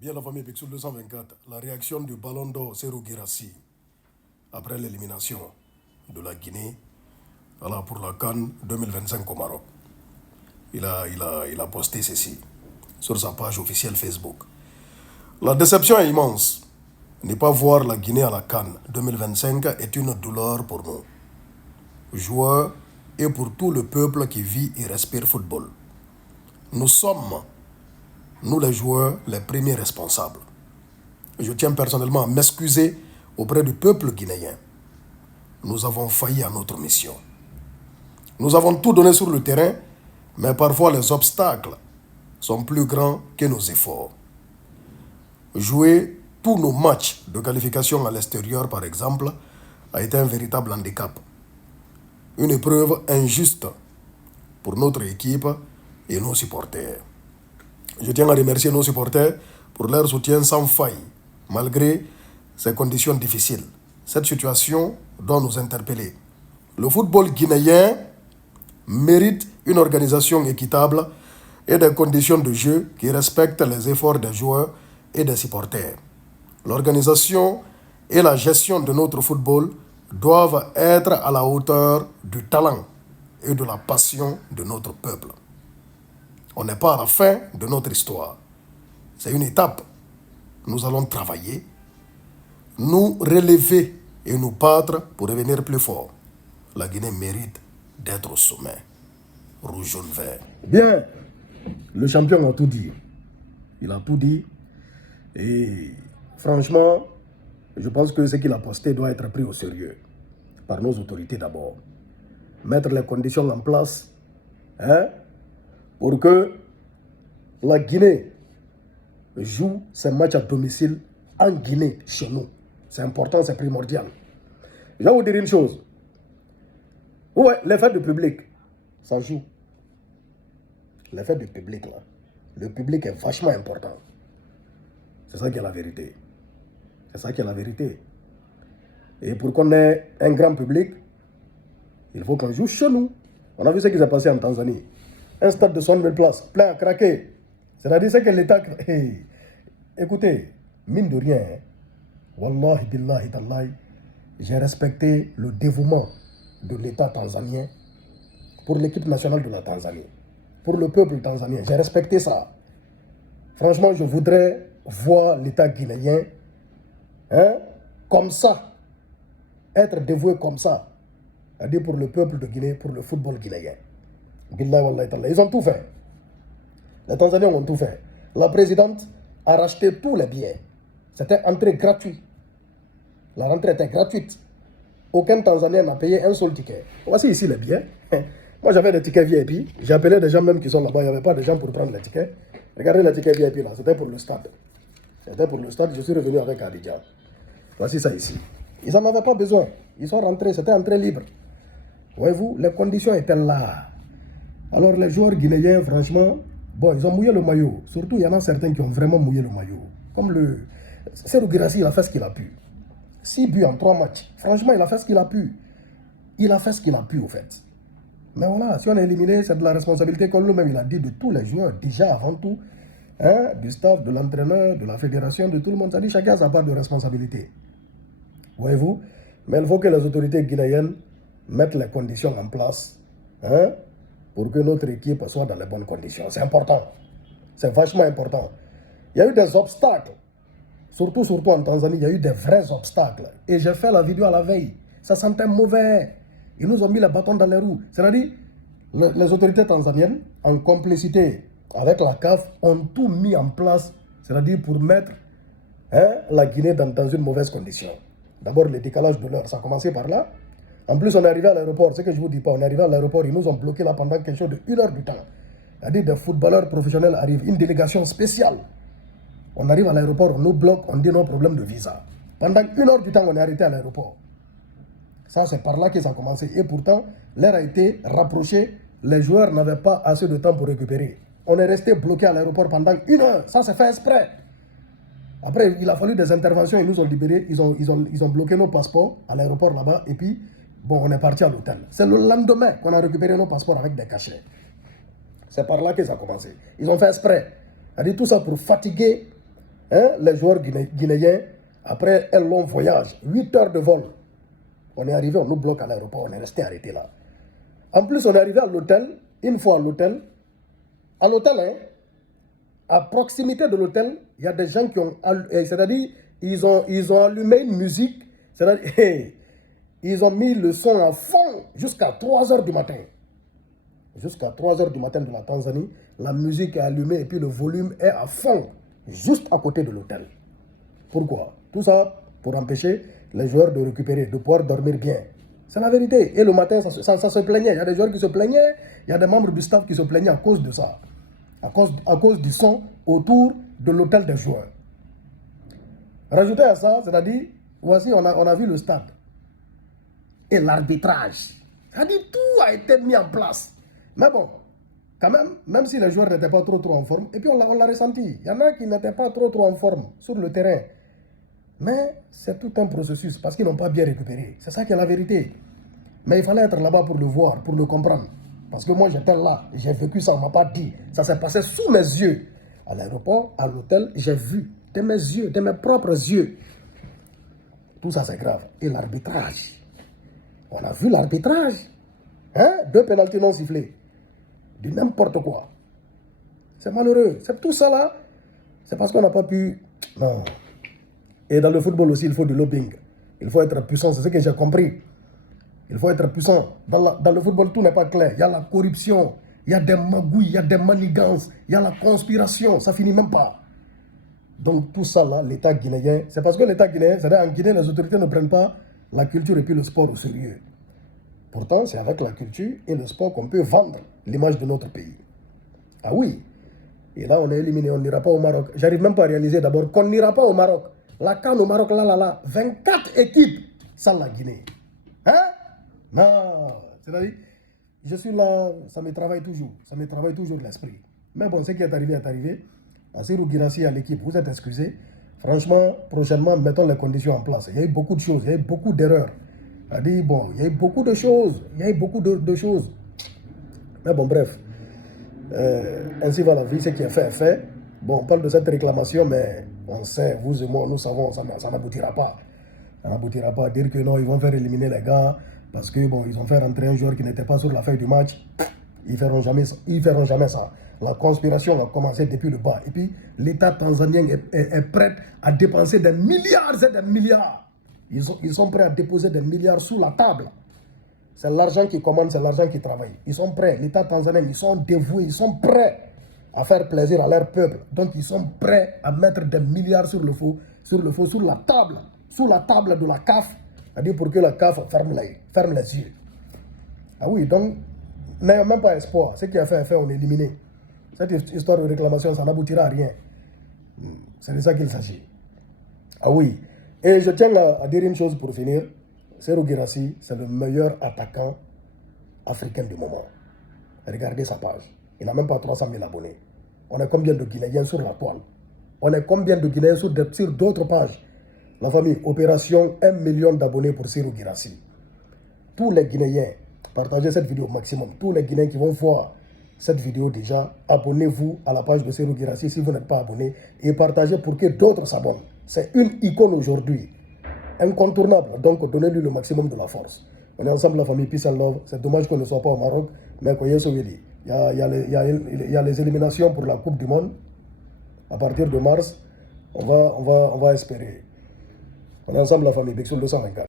Bien la famille Pixel 224, la réaction du ballon d'or Serhou Guirassy après l'élimination de la Guinée voilà, pour la CAN 2025 au Maroc. Il a posté ceci sur sa page officielle Facebook. La déception est immense. Ne pas voir la Guinée à la CAN 2025 est une douleur pour nous, joueurs et pour tout le peuple qui vit et respire football. Nous sommes, nous les joueurs, les premiers responsables. Je tiens personnellement à m'excuser auprès du peuple guinéen. Nous avons failli à notre mission. Nous avons tout donné sur le terrain, mais parfois les obstacles sont plus grands que nos efforts. Jouer tous nos matchs de qualification à l'extérieur, par exemple, a été un véritable handicap. Une épreuve injuste pour notre équipe et nos supporters. Je tiens à remercier nos supporters pour leur soutien sans faille, malgré ces conditions difficiles. Cette situation doit nous interpeller. Le football guinéen mérite une organisation équitable et des conditions de jeu qui respectent les efforts des joueurs et des supporters. L'organisation et la gestion de notre football doivent être à la hauteur du talent et de la passion de notre peuple. On n'est pas à la fin de notre histoire. C'est une étape. Nous allons travailler, nous relever et nous battre pour revenir plus fort. La Guinée mérite d'être au sommet. Rouge, jaune, vert. Bien, le champion a tout dit. Il a tout dit. Et franchement, je pense que ce qu'il a posté doit être pris au sérieux. Par nos autorités d'abord. Mettre les conditions en place pour que la Guinée joue ses matchs à domicile en Guinée, chez nous. C'est important, c'est primordial. Je vais vous dire une chose. Ouais, les fêtes du public, ça joue. Les fêtes du public, là, le public est vachement important. C'est ça qui est la vérité. C'est ça qui est la vérité. Et pour qu'on ait un grand public, il faut qu'on joue chez nous. On a vu ce qui s'est passé en Tanzanie. Un stade de 100 000 places, plein à craquer. C'est-à-dire que l'État... Hey, écoutez, mine de rien, Wallahi billahi tallahi, j'ai respecté le dévouement de l'État tanzanien pour l'équipe nationale de la Tanzanie, pour le peuple tanzanien. J'ai respecté ça. Franchement, je voudrais voir l'État guinéen comme ça, être dévoué comme ça, c'est-à-dire pour le peuple de Guinée, pour le football guinéen. Billahi wallahi tallahi. Ils ont tout fait. Les Tanzaniens ont tout fait. La présidente a racheté tous les billets. C'était entrée gratuite. La rentrée était gratuite. Aucun Tanzanien n'a payé un seul ticket. Voici ici les billets. Moi j'avais des tickets VIP. J'ai appelé des gens même qui sont là-bas. Il n'y avait pas de gens pour prendre les tickets. Regardez les tickets VIP là. C'était pour le stade. C'était pour le stade. Je suis revenu avec Abidjan. Voici ça ici. Ils n'en avaient pas besoin. Ils sont rentrés. C'était entrée libre. Voyez-vous, les conditions étaient là. Alors les joueurs guinéens, franchement, bon, ils ont mouillé le maillot. Surtout, il y en a certains qui ont vraiment mouillé le maillot. Comme le... Serhou Guirassy, il a fait ce qu'il a pu. 6 buts en 3 matchs. Franchement, il a fait ce qu'il a pu. Il a fait ce qu'il a pu, au fait. Mais voilà, si on est éliminé, c'est de la responsabilité, comme lui-même il a dit, de tous les joueurs, déjà avant tout, du staff, de l'entraîneur, de la fédération, de tout le monde. Ça dit, chacun a sa part de responsabilité. Voyez-vous? Mais il faut que les autorités guinéennes mettent les conditions en place, pour que notre équipe soit dans les bonnes conditions. C'est important. C'est vachement important. Il y a eu des obstacles. Surtout en Tanzanie, il y a eu des vrais obstacles. Et j'ai fait la vidéo à la veille. Ça sentait mauvais. Ils nous ont mis les bâtons dans les roues. C'est-à-dire, les autorités tanzaniennes, en complicité avec la CAF, ont tout mis en place, c'est-à-dire pour mettre la Guinée dans une mauvaise condition. D'abord, le décalage de l'heure, ça a commencé par là. En plus, on est arrivé à l'aéroport, ce que je ne vous dis pas, on est arrivé à l'aéroport, ils nous ont bloqué là pendant quelque chose de 1 heure du temps. C'est-à-dire des footballeurs professionnels arrivent, une délégation spéciale. On arrive à l'aéroport, on nous bloque, on dit non, problème de visa. Pendant 1 heure du temps, on est arrêté à l'aéroport. Ça, c'est par là que ça a commencé. Et pourtant, l'heure a été rapprochée, les joueurs n'avaient pas assez de temps pour récupérer. On est resté bloqué à l'aéroport pendant 1 heure, ça c'est fait exprès. Après, il a fallu des interventions, ils nous ont libérés, ils ont bloqué nos passeports à l'aéroport là-bas, et puis, bon, on est parti à l'hôtel. C'est le lendemain qu'on a récupéré nos passeports avec des cachets. C'est par là que ça a commencé. Ils ont fait exprès. C'est-à-dire tout ça pour fatiguer Hein, les joueurs guinéens, après un long voyage, 8 heures de vol, on est arrivé, on nous bloque à l'aéroport, on est resté arrêté là. En plus, on est arrivé à l'hôtel, une fois à l'hôtel, hein, à proximité de l'hôtel, il y a des gens qui ont, c'est-à-dire, ils ont allumé une musique, c'est-à-dire, ils ont mis le son à fond jusqu'à 3 heures du matin. Jusqu'à 3 heures du matin de la Tanzanie, la musique est allumée et puis le volume est à fond, juste à côté de l'hôtel. Pourquoi? Tout ça pour empêcher les joueurs de récupérer, de pouvoir dormir bien. C'est la vérité. Et le matin, ça se plaignait. Il y a des joueurs qui se plaignaient, il y a des membres du staff qui se plaignaient à cause de ça. À cause du son autour de l'hôtel des joueurs. Rajoutez à ça, c'est-à-dire, voici, on a vu le stade. Et l'arbitrage. C'est-à-dire, tout a été mis en place. Mais bon, quand même si les joueurs n'étaient pas trop en forme, et puis on l'a ressenti. Il y en a qui n'étaient pas trop en forme sur le terrain. Mais c'est tout un processus parce qu'ils n'ont pas bien récupéré. C'est ça qui est la vérité. Mais il fallait être là-bas pour le voir, pour le comprendre. Parce que moi j'étais là, j'ai vécu ça, on ne m'a pas dit. Ça s'est passé sous mes yeux. À l'aéroport, à l'hôtel, j'ai vu de mes yeux, de mes propres yeux. Tout ça c'est grave. Et l'arbitrage. On a vu l'arbitrage. Hein? 2 pénaltys non sifflés. Du n'importe quoi. C'est malheureux. C'est tout ça là. C'est parce qu'on n'a pas pu... Non. Et dans le football aussi, il faut du lobbying. Il faut être puissant, c'est ce que j'ai compris. Il faut être puissant. Dans le football, tout n'est pas clair. Il y a la corruption, il y a des magouilles, il y a des manigances, il y a la conspiration. Ça finit même pas. Donc tout ça là, l'État guinéen, c'est parce que l'État guinéen, c'est-à-dire en Guinée, les autorités ne prennent pas la culture et puis le sport au sérieux. Pourtant, c'est avec la culture et le sport qu'on peut vendre l'image de notre pays. Ah oui. Et là, on est éliminé, on n'ira pas au Maroc. J'arrive même pas à réaliser d'abord qu'on n'ira pas au Maroc. La CAN au Maroc, là, 24 équipes, ça la Guinée. Hein? Non, c'est-à-dire, je suis là, ça me travaille toujours l'esprit. Mais bon, ce qui est arrivé. Assirou Guirassy à l'équipe, vous êtes excusés. Franchement, prochainement, mettons les conditions en place. Il y a eu beaucoup de choses, il y a eu beaucoup d'erreurs. Il y a eu beaucoup de choses, Mais bon, bref, ainsi va la vie, ce qui est fait est fait. Bon, on parle de cette réclamation, mais on sait, vous et moi, nous savons, ça n'aboutira pas. Ça n'aboutira pas à dire que non, ils vont faire éliminer les gars, parce que bon, ils ont fait rentrer un joueur qui n'était pas sur la feuille du match. Ils ne feront jamais ça. La conspiration a commencé depuis le bas. Et puis, l'État tanzanien est prêt à dépenser des milliards et des milliards. Ils sont prêts à déposer des milliards sous la table. C'est l'argent qui commande, c'est l'argent qui travaille. Ils sont prêts. L'État tanzanien, ils sont dévoués, ils sont prêts à faire plaisir à leur peuple. Donc, ils sont prêts à mettre des milliards sur la table de la CAF, c'est-à-dire pour que la CAF ferme les yeux. Ah oui, donc, n'ayons même pas espoir. Ce qui a fait, on est éliminé. Cette histoire de réclamation, ça n'aboutira à rien. C'est de ça qu'il s'agit. Ah oui. Et je tiens à dire une chose pour finir. Serhou Guirassy, c'est le meilleur attaquant africain du moment. Regardez sa page. Il n'a même pas 300 000 abonnés. On est combien de Guinéens sur la toile? On est combien de Guinéens sur d'autres pages? La famille, opération 1 million d'abonnés pour Serhou Guirassy. Tous les Guinéens, partagez cette vidéo au maximum. Tous les Guinéens qui vont voir cette vidéo déjà, abonnez-vous à la page de Serhou Guirassy si vous n'êtes pas abonné et partagez pour que d'autres s'abonnent. C'est une icône aujourd'hui, incontournable, donc donnez-lui le maximum de la force. On est ensemble la famille, peace and love. C'est dommage qu'on ne soit pas au Maroc, mais il y a les éliminations pour la Coupe du Monde. À partir de mars, on va espérer. On est ensemble la famille, Bixul 224.